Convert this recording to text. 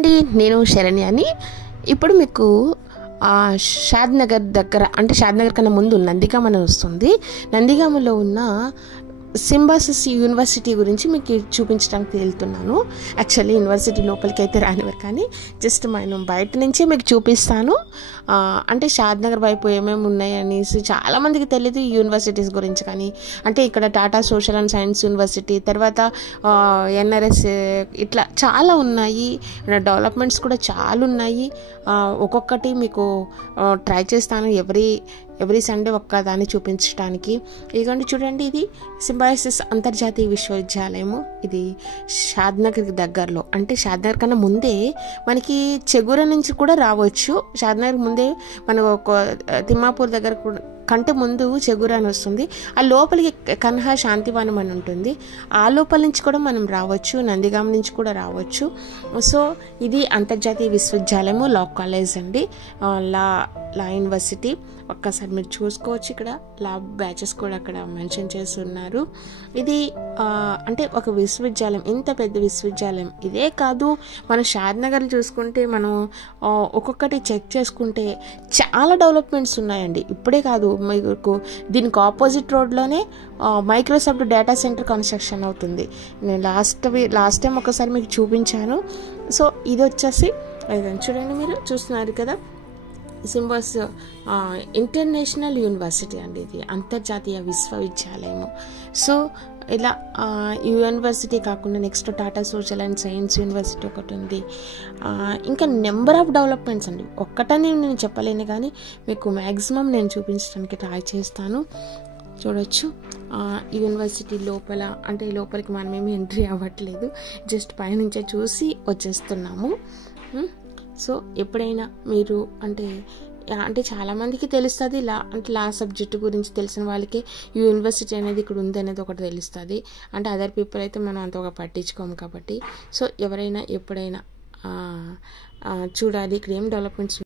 అండి, నేను శరణ్యాని. ఇప్పుడు మీకు షాద్ నగర్ దగ్గర, అంటే షాద్ నగర్ కన్నా ముందు నందిగామ అని వస్తుంది. నందిగామలో ఉన్న సింబాసిస్ యూనివర్సిటీ గురించి మీకు చూపించడానికి వెళ్తున్నాను. యాక్చువల్లీ యూనివర్సిటీ లోపలికి అయితే రానివారు, కానీ జస్ట్ మనం బయట నుంచే మీకు చూపిస్తాను. అంటే షాద్ నగర్ వైపు ఏమేమి ఉన్నాయి అనేసి చాలామందికి తెలియదు ఈ యూనివర్సిటీస్ గురించి. కానీ అంటే ఇక్కడ Tata social and science university, తర్వాత ఎన్ఆర్ఎస్, ఇట్లా చాలా ఉన్నాయి. డెవలప్మెంట్స్ కూడా చాలా ఉన్నాయి. ఒక్కొక్కటి మీకు ట్రై చేస్తాను ఎవ్రీ సండే ఒక్క దాన్ని చూపించడానికి. ఇదిగోండి చూడండి, ఇది సింబాసిస్ అంతర్జాతీయ విశ్వవిద్యాలయము. ఇది షాద్నగర్కి దగ్గరలో, అంటే షాద్నగర్ కన్నా ముందే మనకి చెగుర నుంచి కూడా రావచ్చు. షాద్నగర్ ముందే మనకు తిమ్మాపూర్ దగ్గర కంటే ముందు చెగుర అని వస్తుంది. ఆ లోపలికి కన్హా శాంతివనం అని ఉంటుంది. ఆ లోపల నుంచి కూడా మనం రావచ్చు, నందిగామ నుంచి కూడా రావచ్చు. సో ఇది అంతర్జాతీయ విశ్వవిద్యాలయము, లా కాలేజ్ అండి, లా యూనివర్సిటీ. ఒక్కసారి మీరు చూసుకోవచ్చు, ఇక్కడ లా బ్యాచెస్ కూడా అక్కడ మెన్షన్ చేస్తున్నారు. ఇది అంటే ఒక విశ్వవిద్యాలయం, ఇంత పెద్ద విశ్వవిద్యాలయం. ఇదే కాదు, మన షాద్నగర్ చూసుకుంటే మనం ఒక్కొక్కటి చెక్ చేసుకుంటే చాలా డెవలప్మెంట్స్ ఉన్నాయండి. ఇప్పుడే కాదు, మీకు దీనికి ఆపోజిట్ రోడ్లోనే మైక్రోసాఫ్ట్ డేటా సెంటర్ కన్స్ట్రక్షన్ అవుతుంది. నేను లాస్ట్ టైం ఒకసారి మీకు చూపించాను. సో ఇది వచ్చేసి చూడండి, మీరు చూస్తున్నారు కదా, సింబాస్ ఇంటర్నేషనల్ యూనివర్సిటీ అండి. ఇది అంతర్జాతీయ విశ్వవిద్యాలయము. సో ఇలా యూనివర్సిటీ కాకుండా next Tata social and science university ఒకటి ఉంది. ఇంకా నెంబర్ ఆఫ్ డెవలప్మెంట్స్ అండి, ఒక్కటని నేను చెప్పలేను, కానీ మీకు మ్యాక్సిమం నేను చూపించడానికి ట్రై చేస్తాను. చూడొచ్చు యూనివర్సిటీ లోపల, అంటే లోపలికి మనమేమి ఎంట్రీ అవ్వట్లేదు, జస్ట్ పైనుంచే చూసి వచ్చేస్తున్నాము. సో ఎప్పుడైనా మీరు అంటే చాలామందికి తెలుస్తుంది లా సబ్జెక్టు గురించి తెలిసిన వాళ్ళకి ఈ యూనివర్సిటీ అనేది ఇక్కడ ఉంది అనేది ఒకటి తెలుస్తుంది. అంటే అదర్ పీపుల్ అయితే మనం అంతగా పట్టించుకోము కాబట్టి. సో ఎవరైనా ఎప్పుడైనా చూడాలి ఇక్కడ ఏం డెవలప్మెంట్స్